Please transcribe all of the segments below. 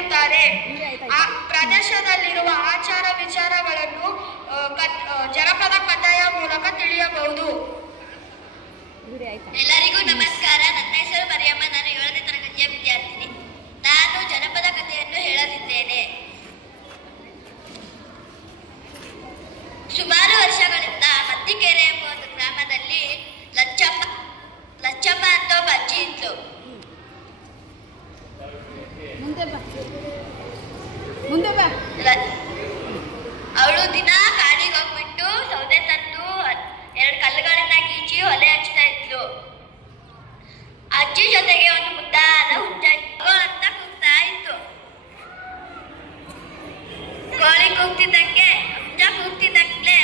ಹೇಳಿರುತ್ತಾರೆ. ಆ ಪ್ರದೇಶದಲ್ಲಿರುವ ಆಚಾರ ವಿಚಾರಗಳನ್ನು ಜನಪದ ಕಥೆಯ ಮೂಲಕ ತಿಳಿಯಬಹುದು. ಎಲ್ಲರಿಗೂ ನಮಸ್ಕಾರ. ನನ್ನ ಹೆಸರು ಮರಿಯಮ್ಮ. ನಾನು 7ನೇ ತರಗತಿಯ ವಿದ್ಯಾರ್ಥಿನಿ. ನಾನು ಜನಪದ ಕಥೆಯನ್ನು ಹೇಳಲಿದ್ದೇನೆ. ಸುಮಾರು ವರ್ಷಗಳಿಂದ ಮತ್ತಿಕೆರೆ ಎಂಬ ಒಂದು ಗ್ರಾಮದಲ್ಲಿ ಲಚ್ಚಮ್ಮ ಅಂತ ಒಬ್ಬ ಅಜ್ಜಿ ಇದ್ಲು. ಅವಳು ದಿನ ಕಾಡಿಗೆ ಹೋಗ್ಬಿಟ್ಟು ಸೌದೆ ತಂದು 2 ಕಲ್ಲುಗಳನ್ನ ಗೀಚಿ ಒಲೆ ಹಚ್ತಾ ಇದ್ಲು. ಅಜ್ಜಿ ಜೊತೆಗೆ ಒಂದು ಮುದ್ದಾದ ಹುಚ್ಚ ಅಂತ ಕೂಗ್ತಾ ಇತ್ತು. ಕೋಳಿ ಕೂಗ್ತಿದ್ದಂಗೆ ಹುಚ್ಚ ಕೂಗ್ತಿದ್ದಂಗೆ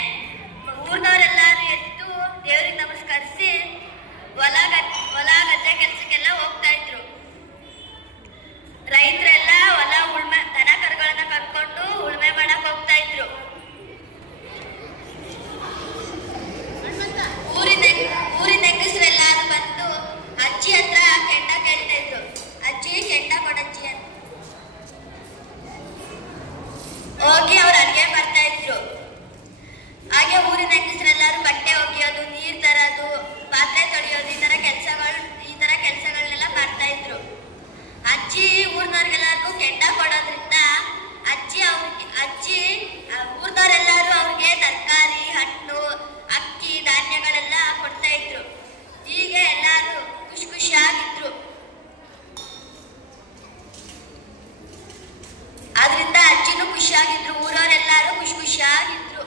ಊರ್ನವರೆಲ್ಲರೂ ಎದ್ದು ದೇವ್ರಿಗೆ ನಮಸ್ಕರಿಸಿ ಹೊಲ ಗದ್ದೆ ಕೆಲ್ಸಕ್ಕೆಲ್ಲ ಹೋಗ್ತಾ ಇದ್ರು. ರೈತರೆಲ್ಲ ಹೊಲ ಉಳ್ಮೆ ದನ ಕರುಗಳನ್ನ ಕರ್ಕೊಂಡು ಉಳ್ಮೆ ಮಾಡಕ್ ಹೋಗ್ತಾ ಇದ್ರು. ಊರಿನ ಹೆಂಗಸರೆಲ್ಲಾರು ಬಂದು ಅಜ್ಜಿ ಹತ್ರ ಕೆಂಡ ಕೇಳ್ತಾ ಇದ್ರು. ಅಜ್ಜಿ ಕೆಂಡ ಕೊಡಜ್ಜಿ ಅಂತ ಹೋಗಿ ಅವ್ರು ಅಡ್ಗೆ ಮಾಡ್ತಾ ಇದ್ರು. ಹಾಗೆ ಊರಿನ ಹೆಂಗಸರೆಲ್ಲಾರು ಬಟ್ಟೆ ಒಗೆಯೋದು, ನೀರ್ ತರೋದು, ಪಾತ್ರೆ ತೊಳೆಯೋದು, ಈ ತರ ಕೆಲ್ಸಗಳನ್ನೆಲ್ಲ ಮಾಡ್ತಾ ಇದ್ರು. ಅಜ್ಜಿ ಊರ್ನವ್ರಿಗೆಲ್ಲರಿಗೂ ಕೆಂಡ ಕೊಡೋದ್ರಿಂದ ಅಜ್ಜಿ ಊರ್ನವರೆಲ್ಲರೂ ಅವ್ರಿಗೆ ತರಕಾರಿ, ಹಣ್ಣು, ಅಕ್ಕಿ, ಧಾನ್ಯಗಳೆಲ್ಲ ಕೊಡ್ತಾ ಇದ್ರು. ಹೀಗೆ ಎಲ್ಲಾರು ಖುಷಿಯಾಗಿದ್ರು. ಆದ್ರಿಂದ ಅಜ್ಜಿನೂ ಖುಷಿಯಾಗಿದ್ರು, ಊರವರೆಲ್ಲರೂ ಖುಷಿಯಾಗಿದ್ರು.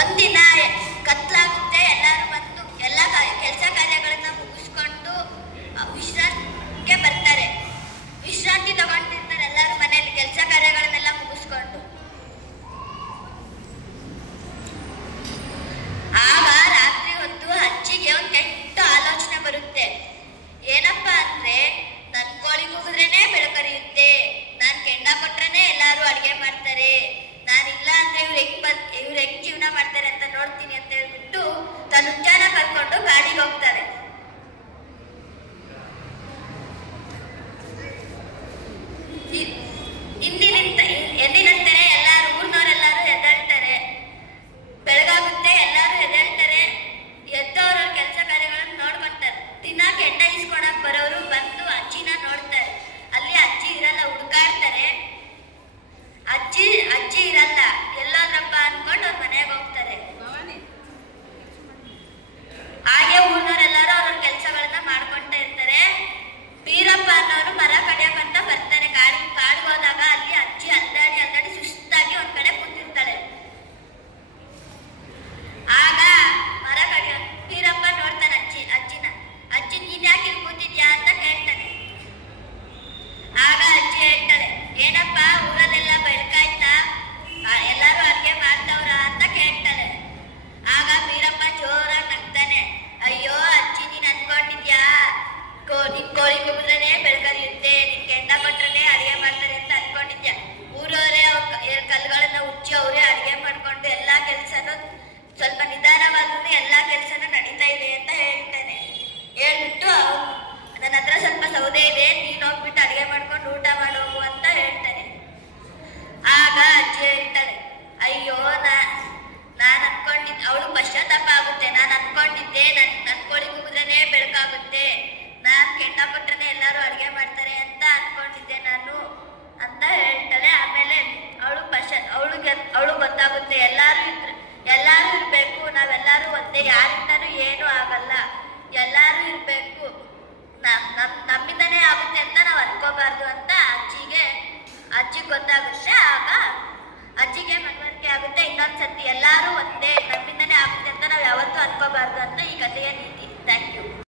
ಒಂದಿನ ಕತ್ಲಾಗುತ್ತೆ. ಎಲ್ಲರೂ ಬಂದು ಎಲ್ಲ ಕೆಲಸ ಕಾರ್ಯಗಳನ್ನ ಮುಗಿಸ್ಕೊಂಡು ವಿಶ್ರಾಂತಿಗೆ ಬರ್ತಾರೆ. ವಿಶ್ರಾಂತಿ ತಗೊಂಡಿರ್ತಾರೆ ಎಲ್ಲರೂ ಮನೆಯಲ್ಲಿ ಕೆಲಸ ಕಾರ್ಯಗಳನ್ನೆಲ್ಲ ಮುಗಿಸ್ಕೊಂಡು. ಆಗ ರಾತ್ರಿ ಹೊತ್ತು ಅಜ್ಜಿಗೆ ಒಂದು ಕೆಟ್ಟ ಆಲೋಚನೆ ಬರುತ್ತೆ. ಏನಪ್ಪಾ ಅಂದ್ರೆ, ನನ್ ಕೋಳಿ ಕೂಗಿದ್ರೇನೆ ಬೆಳಕರಿಯುತ್ತೆ, ನಾನ್ ಕೆಂಡ ಕೊಟ್ರೇನೆ ಎಲ್ಲಾರು ಅಡ್ಗೆ ಮಾಡ್ತಾರೆ, ನಾನಿಲ್ಲ ಅಂದ್ರೆ ಇವ್ರು ಹೆಂಗ್ ಜೀವನ ಮಾಡ್ತಾರೆ ಅಂತ ನೋಡ್ತೀನಿ ಅಂತ ಹೇಳ್ಬಿಟ್ಟು ತನ್ನ ಹುಚ್ಚನ ಕರ್ಕೊಂಡು ಕಾಡಿಗೆ ಹೋಗ್ತಾರೆ. ಎಂದಿನಂತೆ ಎಲ್ಲಾರು ಊರ್ನವರೆಲ್ಲರೂ ಎದ್ದೇಳ್ತಾರೆ. ಬೆಳಗಾಗುತ್ತೆ, ಎಲ್ಲಾರು ಎದ್ದೇಳ್ತಾರೆ. ಎದ್ದವ್ರ ಕೆಲಸ ಕಾರ್ಯಗಳನ್ನು ನೋಡ್ಕೊಂತಾರೆ. ದಿನ ಕೆಂಡ ಇಸ್ಕೊಳಕ್ ಬರೋರು ಬಂದು ಅಜ್ಜಿನ ನೋಡ್ತಾರೆ. ಅಲ್ಲಿ ಅಜ್ಜಿ ಇರಲ್ಲ, ಹುಡುಕಾಡ್ತಾರೆ. ಅಜ್ಜಿ ಇರಲ್ಲ, ಎಲ್ಲೋದ್ರಪ್ಪ ಅನ್ಕೊಂಡು ಅವ್ರ ಮನೆಗೆ ಹೋಗ್ತಾರೆ. ಹಾಗೆ ಊರ್ನವರೆಲ್ಲರೂ ಅವ್ರ ಕೆಲಸಗಳನ್ನ ಮಾಡ್ಕೊಂತ ಇರ್ತಾರೆ. ಬೀರಪ್ಪ ಅನ್ನೋರು ಮರ ಕಡಿಯಕ್ಕಂತ ಬರ್ತಾನೆ. ಕಾಡಿಗೆ ಹೋದಾಗ ಅಲ್ಲಿ ಅಜ್ಜಿ ಅಲ್ದಾಡಿ ಸುಸ್ತಾಗಿ ಒಂದ್ ಕಡೆ ಕೂತಿರ್ತಾಳೆ. ಆಗ ಮರ ಕಡಿಯೋ ಬೀರಪ್ಪ ನೋಡ್ತಾನೆ ಅಜ್ಜಿನ. ಅಜ್ಜಿ ನೀನ್ ಯಾಕೆ ಇಲ್ಲಿ ಕೂತಿದ್ಯಾ ಅಂತ ಕೇಳ್ತಾನೆ. ಆಗ ಅಜ್ಜಿ ಹೇಳ್ತಾಳೆ, ಏನಪ್ಪ ಊರಲ್ಲೆಲ್ಲ ಬೆಳಕಾಯ್ತಾ, ಎಲ್ಲಾರು ಅಡ್ಗೆ ಮಾಡ್ತವ್ರ ಅಂತ ಕೇಳ್ತಾಳೆ. ಆಗ ಬೀರಪ್ಪ ಜೋರಾಗಿ ನಗ್ತಾನೆ. ಅಯ್ಯೋ ಅಜ್ಜಿ, ನೀನ್ ಅನ್ಕೊಂಡಿದ್ಯಾ ನಿನ್ ಕೋಳಿ ಕೂಗಿದ್ರೇನೆ ಬೆಳಕರಿಯುತ್ತೆ, ನಿನ್ ಕೆಂಡ ಕೊಟ್ರೇನೆ ಅಡಿಗೆ ಮಾಡ್ತಾರೆ ಅಂತ ಅನ್ಕೊಂಡಿದ್ಯಾ? ಊರವರೇ ಕಲ್ಲುಗಳನ್ನ ಉಚ್ಚಿ ಅವರೇ ಅಡಿಗೆ ಮಾಡ್ಕೊಂಡು ಎಲ್ಲಾ ಕೆಲ್ಸನೂ ಸ್ವಲ್ಪ ನಿಧಾನವಾದ್ರೂ ಎಲ್ಲಾ ಕೆಲ್ಸನೂ ನಡೀತಾ ಇದೆ ಅಂತ ಹೇಳ್ತಾನೆ. ಹೇಳ್ಬಿಟ್ಟು ನನ್ನ ಹತ್ರ ಸ್ವಲ್ಪ ಸೌದೆ ಇದೆ, ನೀನ್ ಹೋಗ್ಬಿಟ್ಟು ಅಡಿಗೆ ಮಾಡ್ಕೊಂಡು ಊಟ ಮಾಡೋವು ಅಂತ ಹೇಳ್ತಾನೆ. ಆಗ ಅಜ್ಜಿ ಹೇಳ್ತಾಳೆ, ಅಯ್ಯೋ ನಾನ್ ಅನ್ಕೊಂಡಿದ್ದೆ, ಅವಳು ಪಶ್ಚಾತ್ತಾಪ ಆಗುತ್ತೆ. ನಾನ್ ಅನ್ಕೊಂಡಿದ್ದೆ ನನ್ ಕೋಳಿ ಕೂಗಿದ್ರೇನೆ ಬೆಳಕಾಗುತ್ತೆ, ನಾನ್ ಕೆಂಡ ಕೊಟ್ರೇನೆ ಎಲ್ಲಾರು ಅಡಿಗೆ ಮಾಡ್ತಾರೆ ಅಂತ ಅನ್ಕೊಂಡಿದ್ದೆ ನಾನು ಅಂತ ಹೇಳ್ತಾಳೆ. ಆಮೇಲೆ ಅವಳು ಗೊತ್ತಾಗುತ್ತೆ, ಎಲ್ಲಾರು ಇರ್ಬೇಕು, ನಾವೆಲ್ಲರೂ ಒಂದೇ, ಯಾರಿಂದನೂ ಏನು ಆಗಲ್ಲ, ಎಲ್ಲಾರು ಇರ್ಬೇಕು, ನಮ್ಮಿಂದನೇ ಆಗುತ್ತೆ ಅಂತ ನಾವ್ ಅನ್ಕೋಬಾರ್ದು ಅಂತ ಅಜ್ಜಿಗೆ ಗೊತ್ತಾಗುತ್ತೆ. ಆಗ ಅಜ್ಜಿಗೆ ಮನವರಿಕೆ ಆಗುತ್ತೆ. ಇನ್ನೊಂದ್ಸತಿ ಎಲ್ಲಾರು ಒಂದೇ